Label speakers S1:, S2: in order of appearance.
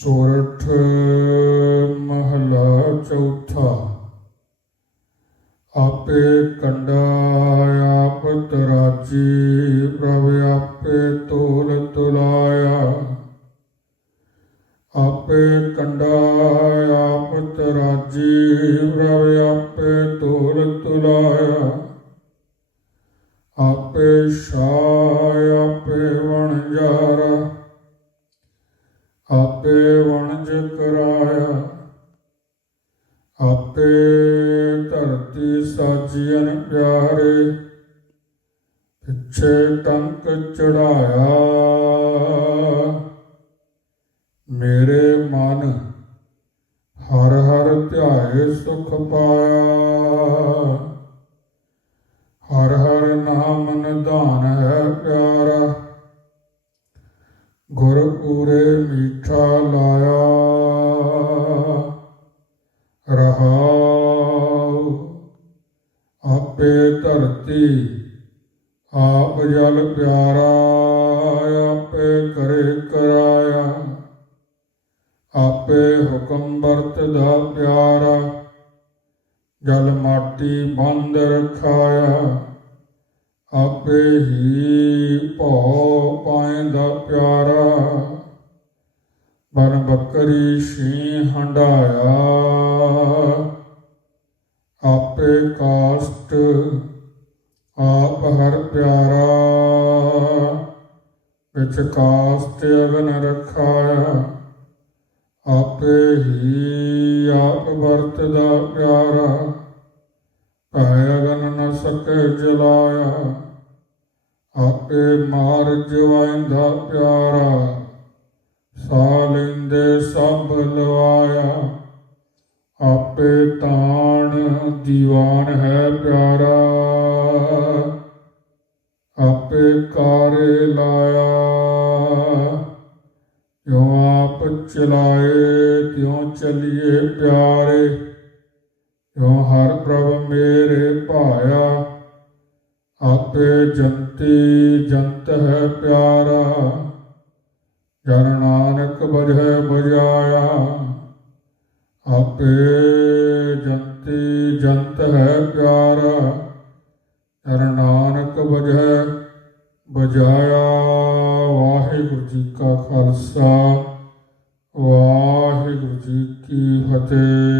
S1: ਸੋਰਠ ਮਹਲਾ ਚੌਥਾ। ਆਪੇ ਕੰਡਾ ਆਪ ਤਰਾਜੀ ਪ੍ਰਭ ਆਪੇ ਤੋਲ ਤੁਲਾਇਆ। ਆਪੇ ਕੰਡਾ ਆਪ ਤਰਾਜੀ ਪ੍ਰਭ ਆਪੇ ਤੋਲ ਤੁਲਾਇਆ। ਆਪੇ ਛਾਇ ਕਰਾਇਆ ਆਪੇ ਧਰਤੀ ਸਾਜੀਆਂ ਪਿਆਰੇ, ਪਿੱਛੇ ਟੰਕ ਚੜਾਇਆ। ਮੇਰੇ ਮਨ ਹਰ ਹਰ ਧਿਆਏ ਸੁਖ ਪਾਇਆ। ਹਰ ਹਰ ਨਾਮ ਨਿਧਾਨ ਹੈ ਪਿਆਰਾ। ਗੁਰ ਪੂਰੇ ਮੀਠਾ ਲਾਇਆ। ਰਹਾਉ। ਆਪੇ ਧਰਤੀ, ਆਪ ਜਲ ਪਿਆਰਾ, ਆਪੇ ਕਰੇ ਕਰਾਇਆ। ਆਪੇ ਹੁਕਮ ਵਰਤਦਾ ਪਿਆਰਾ, ਜਲ ਮਾਟੀ ਬੰਦ ਰਖਾਇਆ। ਆਪੇ ਹੀ ਭਉ ਪਾਇਂਦਾ ਪਿਆਰਾ, ਬਨ ਬੱਕਰੀ ਸ਼ੀ ਹੰਡਾਇਆ ਆਪੇ ਕਾਸ਼ਟ ਆਪ ਹਰ ਪਿਆਰਾ। ਵਿੱਚ ਕਾਸ਼ਟ ਅਗਨ ਰਖਾਇਆ, ਆਪੇ ਹੀ ਆਪ ਵਰਤਦਾ ਪਿਆਰਾ। ਭੈ ਅਗਨ ਨ ਸਕੇ ਜਲਾਇਆ, ਆਪੇ ਮਾਰ ਜਵਾਇਂਦਾ ਪਿਆਰਾ। ਸਾ ਲੈਂਦੇ ਸਭ ਲਵਾਇਆ। ਆਪੇ ਤਾਣ ਦੀਵਾਨ ਹੈ ਪਿਆਰਾ। ਆਪੇ ਕਾਰੇ ਲਾਇਆ। ਜੋ ਆਪ ਚਲਾਏ ਤਿਉ ਚਲੀਏ ਪਿਆਰੇ। ਜੋ ਹਰ ਪ੍ਰਭ ਮੇਰੇ ਭਾਇਆ। ਆਪੇ ਜੰਤੀ ਜੰਤ ਹੈ ਪਿਆਰਾ। ਜਨ ਨਾਨਕ ਬਜੈ ਬਜਾਇਆ। ਆਪੇ ਜੰਤੀ ਜੰਤ ਹੈ ਪਿਆਰਾ ਜਨ ਨਾਨਕ ਵਜੈ ਬਜਾਇਆ ਵਾਹਿਗੁਰੂ ਜੀ ਕਾ ਖਾਲਸਾ, ਵਾਹਿਗੁਰੂ ਜੀ ਕੀ ਫਤਿਹ।